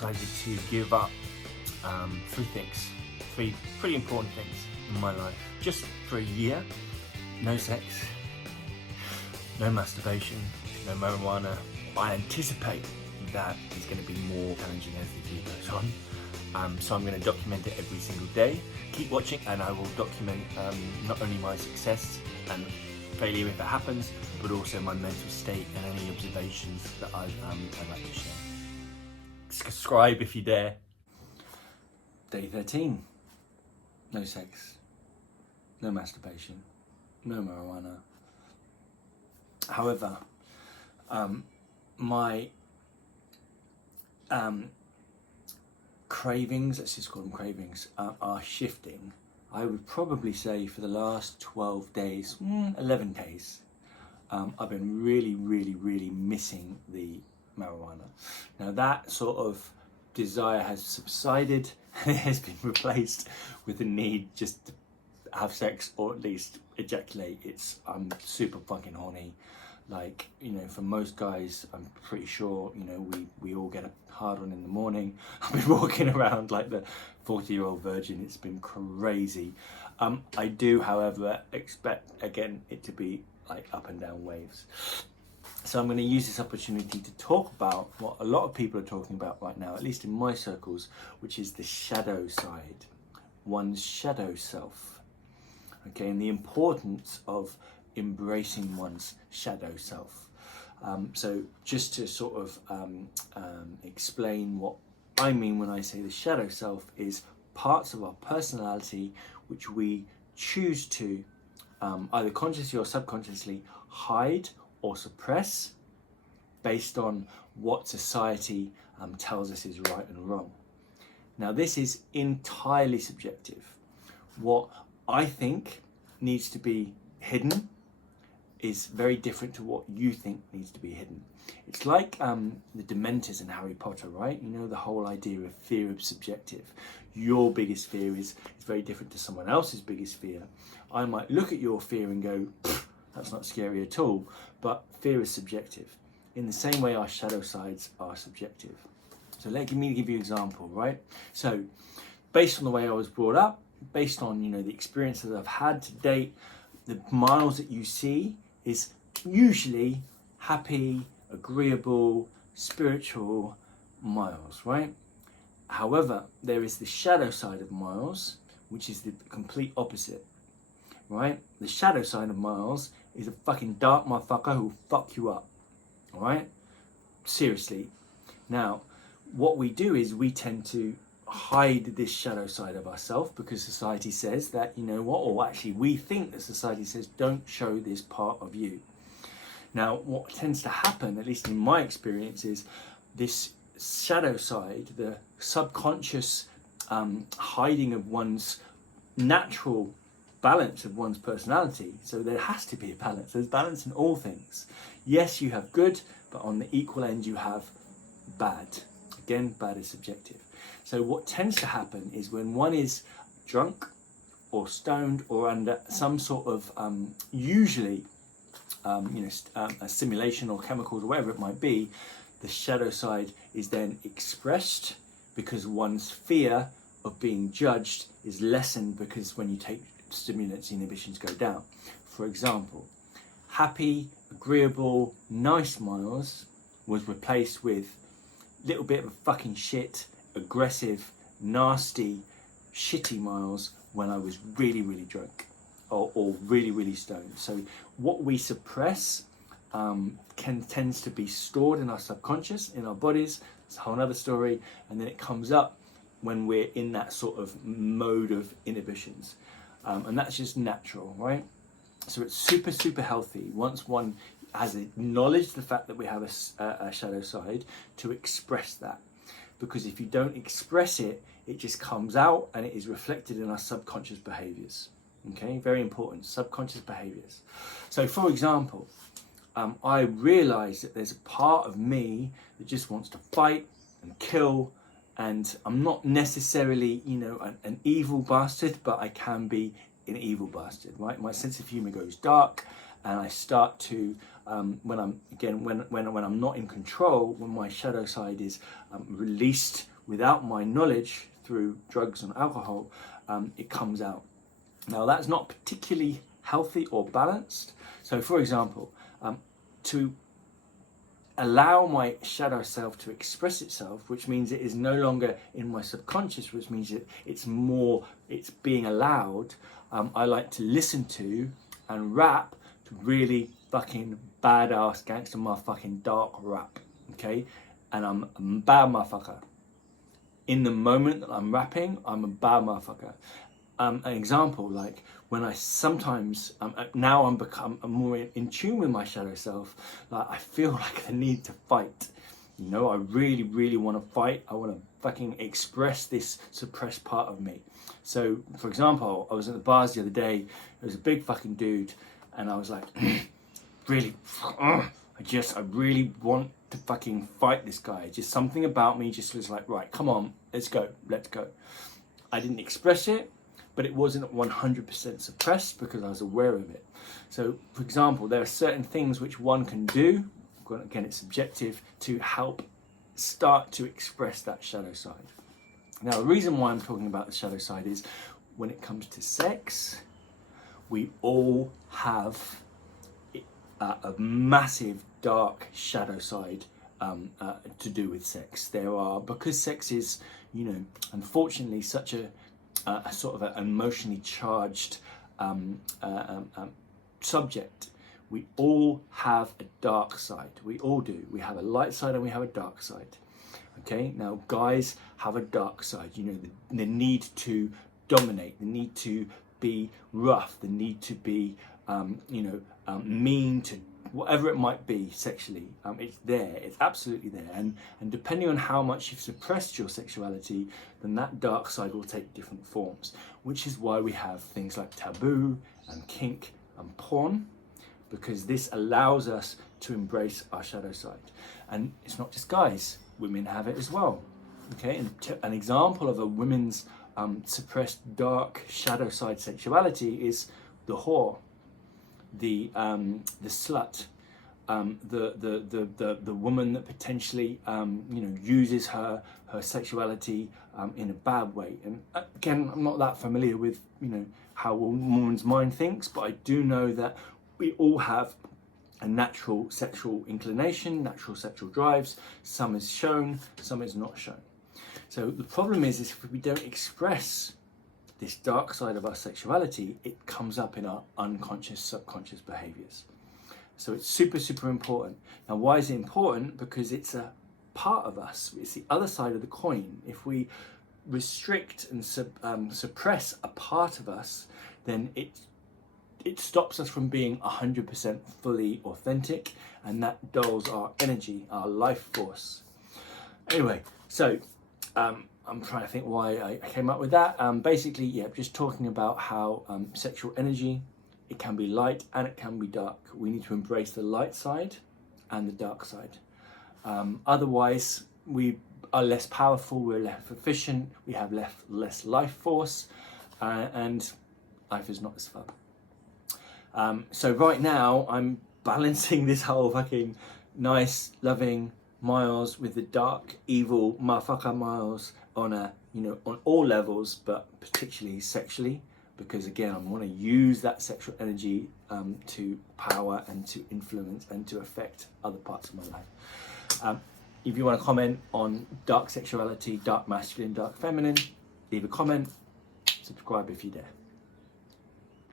decided to give up three pretty important things in my life. Just for a year, no sex, no masturbation, no marijuana. I anticipate that is going to be more challenging as the year goes on. So I'm going to document it every single day. Keep watching and I will document not only my success and failure if it happens, but also my mental state and any observations that I'd like to share. Subscribe if you dare. Day 13. No sex, no masturbation, no marijuana. However, my cravings, let's just call them cravings, are shifting. I would probably say for the last 12 days, 11 days, I've been really missing the marijuana. Now that sort of desire has subsided and it has been replaced with the need just to have sex or at least ejaculate. I'm super fucking horny. Like, you know, for most guys, I'm pretty sure, you know, we all get a hard one in the morning. I've been walking around like the 40-year-old virgin. It's been crazy. I do, however, expect, again, it to be like up and down waves. So I'm going to use this opportunity to talk about what a lot of people are talking about right now, at least in my circles, which is the shadow side, one's shadow self. Okay, and the importance of embracing one's shadow self. So just to sort of explain what I mean when I say the shadow self is parts of our personality which we choose to either consciously or subconsciously hide or suppress based on what society tells us is right and wrong. Now this is entirely subjective. What I think needs to be hidden is very different to what you think needs to be hidden. It's like the Dementors in Harry Potter, right? You know, the whole idea of fear of subjective. Your biggest fear is very different to someone else's biggest fear. I might look at your fear and go, that's not scary at all, but fear is subjective. In the same way our shadow sides are subjective. So let me give you an example, right? So based on the way I was brought up, based on, you know, the experiences I've had to date, the miles that you see is usually happy, agreeable, spiritual miles, right? However, there is the shadow side of miles, which is the complete opposite, right? The shadow side of miles is a fucking dark motherfucker who'll fuck you up, all right? Seriously. Now, what we do is we tend to hide this shadow side of ourselves because society says that, you know what, or actually we think that society says don't show this part of you. Now what tends to happen, at least in my experience, is this shadow side, the subconscious hiding of one's natural balance of one's personality. So there has to be a balance. There's balance in all things. Yes, you have good, but on the equal end you have bad. Again, bad is subjective. So what tends to happen is when one is drunk or stoned or under some sort of usually a stimulation or chemicals or whatever it might be, the shadow side is then expressed because one's fear of being judged is lessened because when you take stimulants, inhibitions go down. For example, happy, agreeable, nice miles was replaced with little bit of fucking shit, aggressive, nasty, shitty miles when I was really drunk or really stoned. So what we suppress tends to be stored in our subconscious, in our bodies. It's a whole other story. And then it comes up when we're in that sort of mode of inhibitions. And that's just natural, right? So it's super healthy once one has acknowledged the fact that we have a shadow side to express that. Because if you don't express it, it just comes out and it is reflected in our subconscious behaviors. Okay, very important, subconscious behaviors. So for example, I realize that there's a part of me that just wants to fight and kill, and I'm not necessarily, you know, an evil bastard, but I can be an evil bastard, right? My sense of humor goes dark, and I start to when I'm not in control, when my shadow side is released without my knowledge through drugs and alcohol, it comes out. Now that's not particularly healthy or balanced. So for example, to allow my shadow self to express itself, which means it is no longer in my subconscious, which means it's being allowed, I like to listen to and rap to really fucking badass gangster motherfucking dark rap, okay? And I'm a bad motherfucker. In the moment that I'm rapping, I'm a bad motherfucker. An example, like when I sometimes, now I'm more in tune with my shadow self, like I feel like the need to fight. You know, I really, really want to fight. I want to fucking express this suppressed part of me. So, for example, I was at the bars the other day, there was a big fucking dude, and I was like, really, I really want to fucking fight this guy. Just something about me just was like, right, come on, let's go. I didn't express it, but it wasn't 100% suppressed because I was aware of it. So, for example, there are certain things which one can do, again, it's subjective, to help start to express that shadow side. Now, the reason why I'm talking about the shadow side is when it comes to sex, we all have a massive dark shadow side to do with sex. Because sex is, you know, unfortunately such a sort of an emotionally charged subject. We all have a dark side. We all do. We have a light side and we have a dark side. Okay, now guys have a dark side. You know, the need to dominate, the need to be rough, the need to be, mean, to whatever it might be sexually. It's there. It's absolutely there. And depending on how much you've suppressed your sexuality, then that dark side will take different forms. Which is why we have things like taboo and kink and porn, because this allows us to embrace our shadow side. And it's not just guys, women have it as well. Okay, and an example of a woman's suppressed dark shadow side sexuality is the whore, the slut, the woman that potentially uses her sexuality in a bad way. And again, I'm not that familiar with how a woman's mind thinks, but I do know that we all have a natural sexual inclination, natural sexual drives. Some is shown, some is not shown. So the problem is if we don't express this dark side of our sexuality, it comes up in our unconscious, subconscious behaviors. So it's super, super important. Now, why is it important? Because it's a part of us. It's the other side of the coin. If we restrict and suppress a part of us, then it stops us from being 100% fully authentic, and that dulls our energy, our life force. Anyway, so I'm trying to think why I came up with that. Basically, yeah, just talking about how sexual energy, it can be light and it can be dark. We need to embrace the light side and the dark side. Otherwise, we are less powerful, we're less efficient, we have less life force, and life is not as fun. So right now, I'm balancing this whole fucking nice, loving Miles with the dark, evil motherfucker Miles on on all levels, but particularly sexually, because again, I want to use that sexual energy to power and to influence and to affect other parts of my life. If you want to comment on dark sexuality, dark masculine, dark feminine, leave a comment, subscribe if you dare.